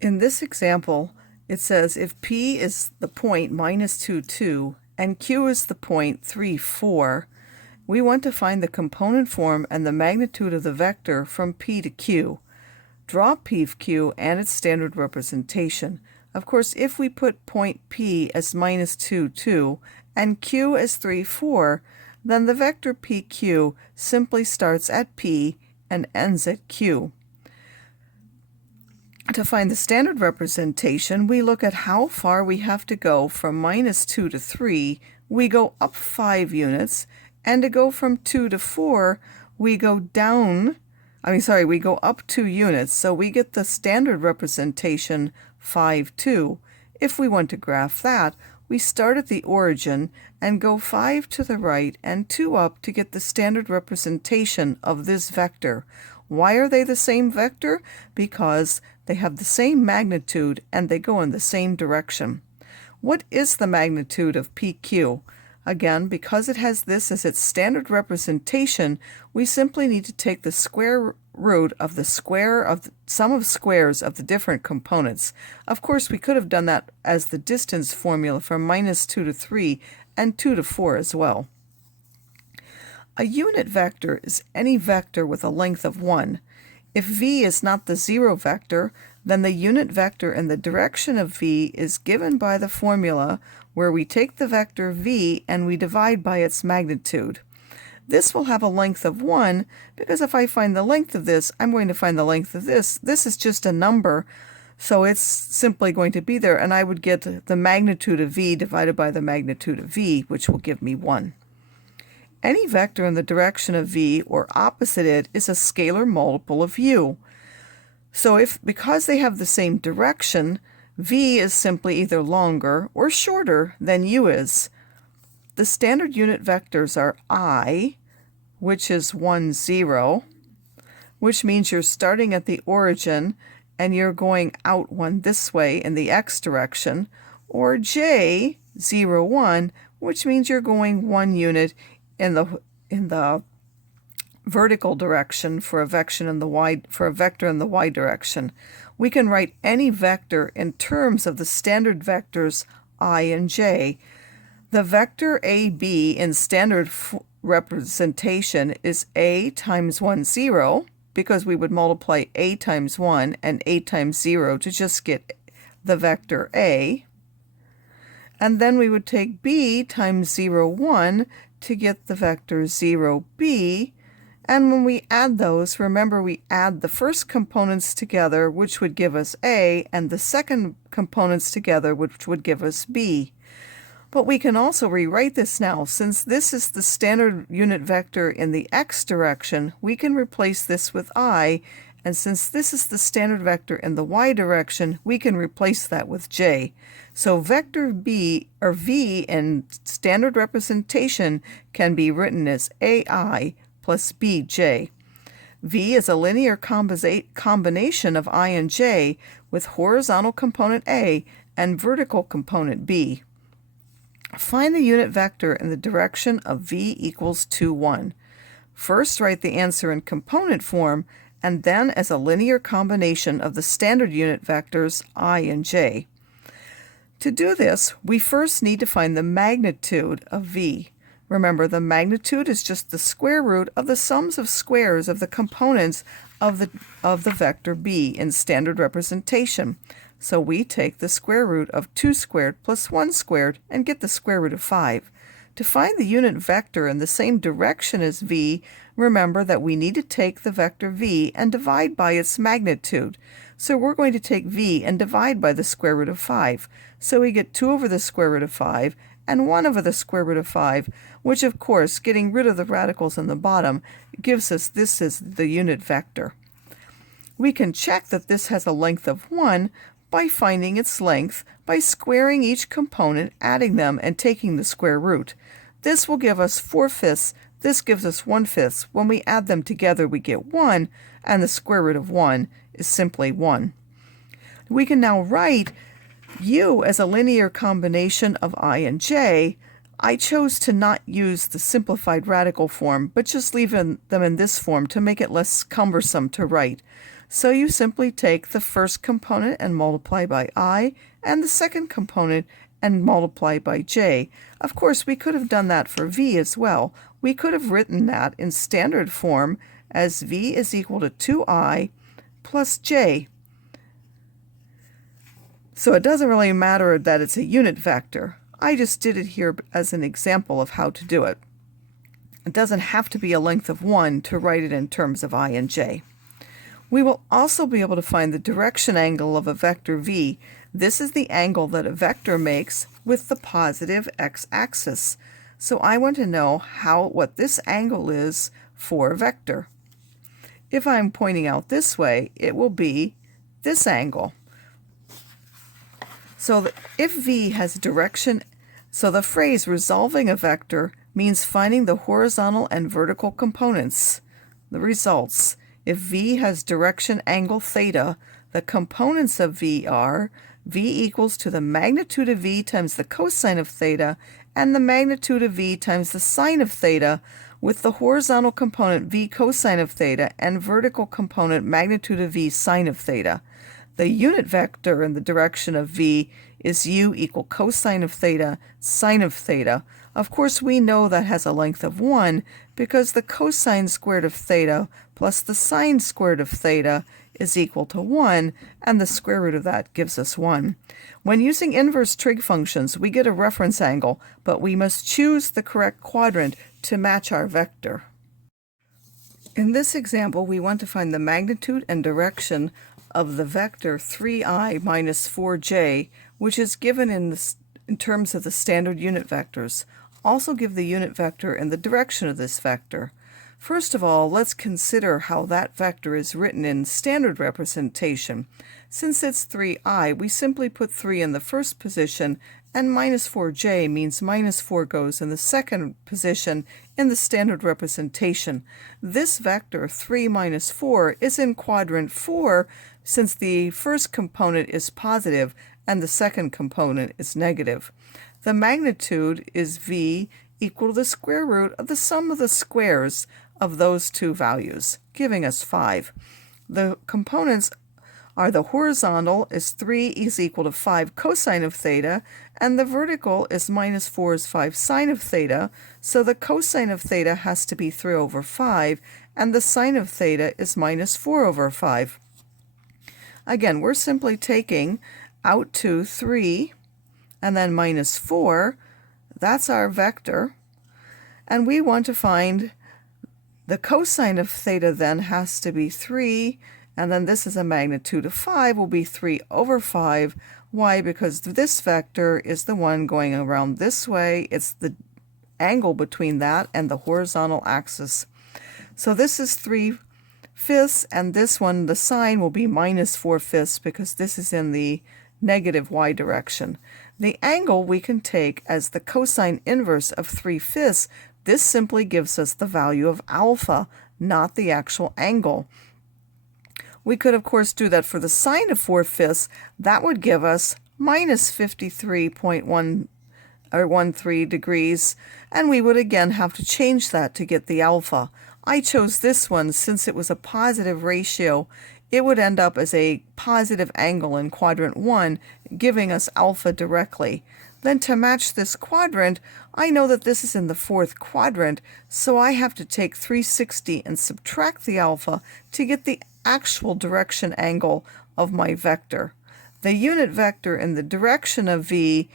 In this example, it says if P is the point -2, 2, and Q is the point 3, 4, we want to find the component form and the magnitude of the vector from P to Q. Draw P of Q and its standard representation. Of course, if we put point P as -2, 2 and Q as 3, 4, then the vector PQ simply starts at P and ends at Q. To find the standard representation, we look at how far we have to go from -2 to 3. We go up 5 units, and to go from 2 to 4, we go we go up 2 units, so we get the standard representation 5, 2. If we want to graph that, we start at the origin and go 5 to the right and 2 up to get the standard representation of this vector. Why are they the same vector? Because they have the same magnitude and they go in the same direction. What is the magnitude of PQ? Again, because it has this as its standard representation, we simply need to take the square root of the sum of squares of the different components. Of course, we could have done that as the distance formula from -2 to 3 and 2 to 4 as well. A unit vector is any vector with a length of 1. If v is not the zero vector, then the unit vector in the direction of v is given by the formula where we take the vector v and we divide by its magnitude. This will have a length of 1 because if I find the length of this, I'm going to find the length of this. This is just a number, so it's simply going to be there, and I would get the magnitude of v divided by the magnitude of v, which will give me 1. Any vector in the direction of v or opposite it is a scalar multiple of u. So because they have the same direction, v is simply either longer or shorter than u is. The standard unit vectors are I, which is 1, 0, which means you're starting at the origin and you're going out 1 this way in the x direction, or j, 0, 1, which means you're going 1 unit in the vertical direction for a vector in the y direction. We can write any vector in terms of the standard vectors I and j. The vector AB in standard representation is a times 1, 0, because we would multiply a times 1 and a times 0 to just get the vector a. And then we would take b times 0, 1 to get the vector 0b. And when we add those, remember we add the first components together, which would give us a, and the second components together, which would give us b. But we can also rewrite this now. Since this is the standard unit vector in the x direction, we can replace this with I, and since this is the standard vector in the y direction, we can replace that with j. So vector b, or v, in standard representation can be written as ai plus bj. V is a linear combination of I and j with horizontal component a and vertical component b. Find the unit vector in the direction of v equals 2, 1. First, write the answer in component form, and then as a linear combination of the standard unit vectors I and j. To do this, we first need to find the magnitude of v. Remember, the magnitude is just the square root of the sums of squares of the components of the vector b in standard representation. So we take the square root of 2 squared plus 1 squared and get the square root of 5. To find the unit vector in the same direction as v, remember that we need to take the vector v and divide by its magnitude. So we're going to take v and divide by the square root of 5. So we get 2 over the square root of 5 and 1 over the square root of 5, which of course, getting rid of the radicals in the bottom, gives us this is the unit vector. We can check that this has a length of 1 by finding its length by squaring each component, adding them, and taking the square root. This will give us 4/5. This gives us 1/5. When we add them together, we get 1, and the square root of 1 is simply 1. We can now write u as a linear combination of I and j. I chose to not use the simplified radical form, but just leave them in this form to make it less cumbersome to write. So you simply take the first component and multiply by I, and the second component and multiply by j. Of course, we could have done that for v as well. We could have written that in standard form as v is equal to 2I plus j. So it doesn't really matter that it's a unit vector. I just did it here as an example of how to do it. It doesn't have to be a length of 1 to write it in terms of I and j. We will also be able to find the direction angle of a vector v. This is the angle that a vector makes with the positive x-axis. So I want to know what this angle is for a vector. If I'm pointing out this way, it will be this angle. So if v has direction, so the phrase resolving a vector means finding the horizontal and vertical components. The results: if v has direction angle theta, the components of v are v equals to the magnitude of v times the cosine of theta and the magnitude of v times the sine of theta, with the horizontal component v cosine of theta and vertical component magnitude of v sine of theta. The unit vector in the direction of v is u equal cosine of theta, sine of theta. Of course, we know that has a length of 1 because the cosine squared of theta plus the sine squared of theta is equal to 1, and the square root of that gives us 1. When using inverse trig functions, we get a reference angle, but we must choose the correct quadrant to match our vector. In this example, we want to find the magnitude and direction of the vector 3i minus 4j, which is given in terms of the standard unit vectors. Also give the unit vector and the direction of this vector. First of all, let's consider how that vector is written in standard representation. Since it's 3i, we simply put 3 in the first position, and minus 4j means minus 4 goes in the second position in the standard representation. This vector, 3 minus 4, is in quadrant 4 since the first component is positive and the second component is negative. The magnitude is v equal to the square root of the sum of the squares of those two values, giving us 5. The components are the horizontal is 3 is equal to 5 cosine of theta, and the vertical is minus 4 is 5 sine of theta, so the cosine of theta has to be 3 over 5, and the sine of theta is minus 4 over 5. Again, we're simply taking out to 3 and then minus 4. That's our vector. And we want to find the cosine of theta then has to be 3, and then this is a magnitude of 5, will be 3 over 5. Why? Because this vector is the one going around this way. It's the angle between that and the horizontal axis. So this is 3/5, and this one, the sine, will be minus 4/5 because this is in the negative y direction. The angle we can take as the cosine inverse of 3/5. This simply gives us the value of alpha, not the actual angle. We could, of course, do that for the sine of 4/5. That would give us minus 53.13 degrees, and we would again have to change that to get the alpha. I chose this one since it was a positive ratio. It would end up as a positive angle in quadrant 1, giving us alpha directly. Then to match this quadrant, I know that this is in the 4th quadrant, so I have to take 360 and subtract the alpha to get the actual direction angle of my vector. The unit vector in the direction of v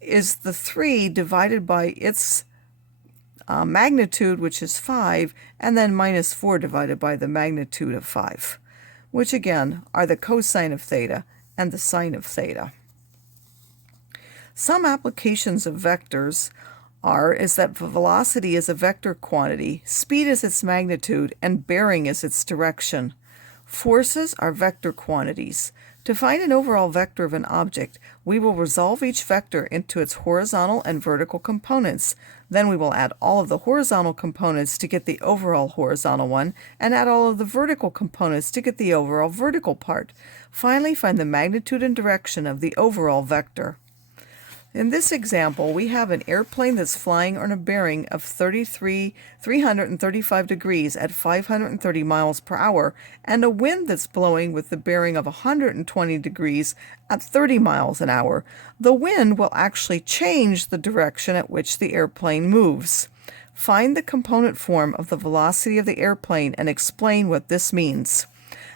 is the 3 divided by its magnitude, which is 5, and then minus 4 divided by the magnitude of 5, which again are the cosine of theta and the sine of theta. Some applications of vectors is that velocity is a vector quantity, speed is its magnitude, and bearing is its direction. Forces are vector quantities. To find an overall vector of an object, we will resolve each vector into its horizontal and vertical components. Then we will add all of the horizontal components to get the overall horizontal one, and add all of the vertical components to get the overall vertical part. Finally, find the magnitude and direction of the overall vector. In this example, we have an airplane that's flying on a bearing of 335 degrees at 530 miles per hour, and a wind that's blowing with the bearing of 120 degrees at 30 miles an hour. The wind will actually change the direction at which the airplane moves. Find the component form of the velocity of the airplane and explain what this means.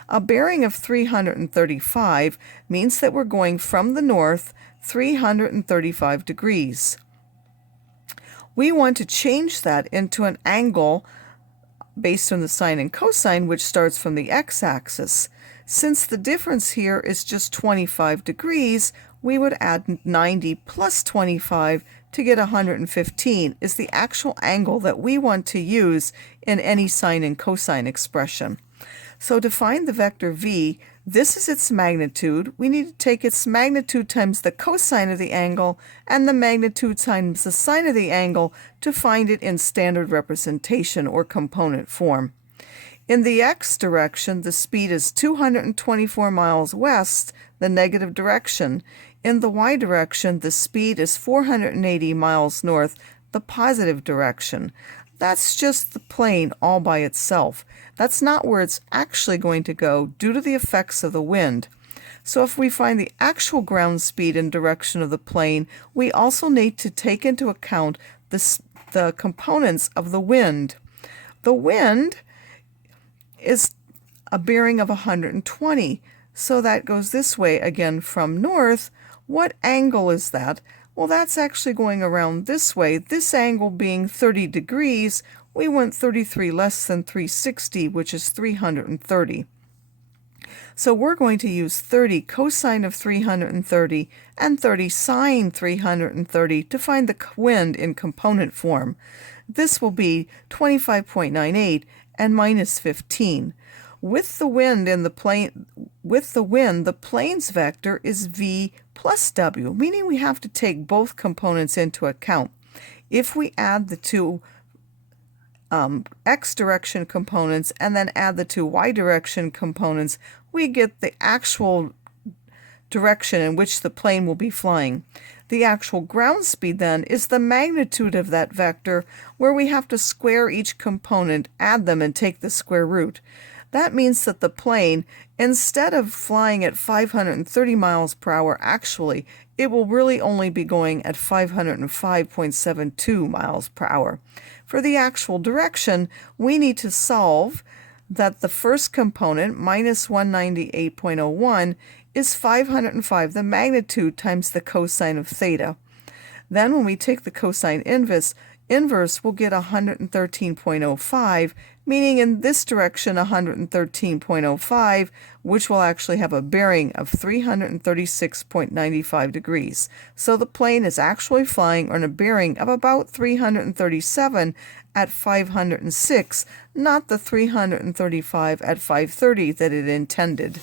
A bearing of 335 means that we're going from the north 335 degrees. We want to change that into an angle based on the sine and cosine, which starts from the x-axis. Since the difference here is just 25 degrees, we would add 90 plus 25 to get 115 is the actual angle that we want to use in any sine and cosine expression. So to find the vector v, this is its magnitude. We need to take its magnitude times the cosine of the angle and the magnitude times the sine of the angle to find it in standard representation or component form. In the x direction, the speed is 224 miles west, the negative direction. In the y direction, the speed is 480 miles north, the positive direction. That's just the plane all by itself. That's not where it's actually going to go due to the effects of the wind. So if we find the actual ground speed and direction of the plane, we also need to take into account the components of the wind. The wind is a bearing of 120, so that goes this way again from north. What angle is that? Well, that's actually going around this way, this angle being 30 degrees. We want 33 less than 360, which is 330. So we're going to use 30 cosine of 330 and 30 sine 330 to find the wind in component form. This will be 25.98 and minus 15. With the wind in the plane, the plane's vector is v plus w, meaning we have to take both components into account. If we add the two x direction components and then add the two y direction components, we get the actual direction in which the plane will be flying. The actual ground speed then is the magnitude of that vector, where we have to square each component, add them, and take the square root. That means that the plane, instead of flying at 530 miles per hour actually, it will really only be going at 505.72 miles per hour. For the actual direction, we need to solve that the first component, minus 198.01, is 505, the magnitude times the cosine of theta. Then when we take the cosine inverse, we'll get 113.05, meaning in this direction 113.05, which will actually have a bearing of 336.95 degrees. So the plane is actually flying on a bearing of about 337 at 506, not the 335 at 530 that it intended.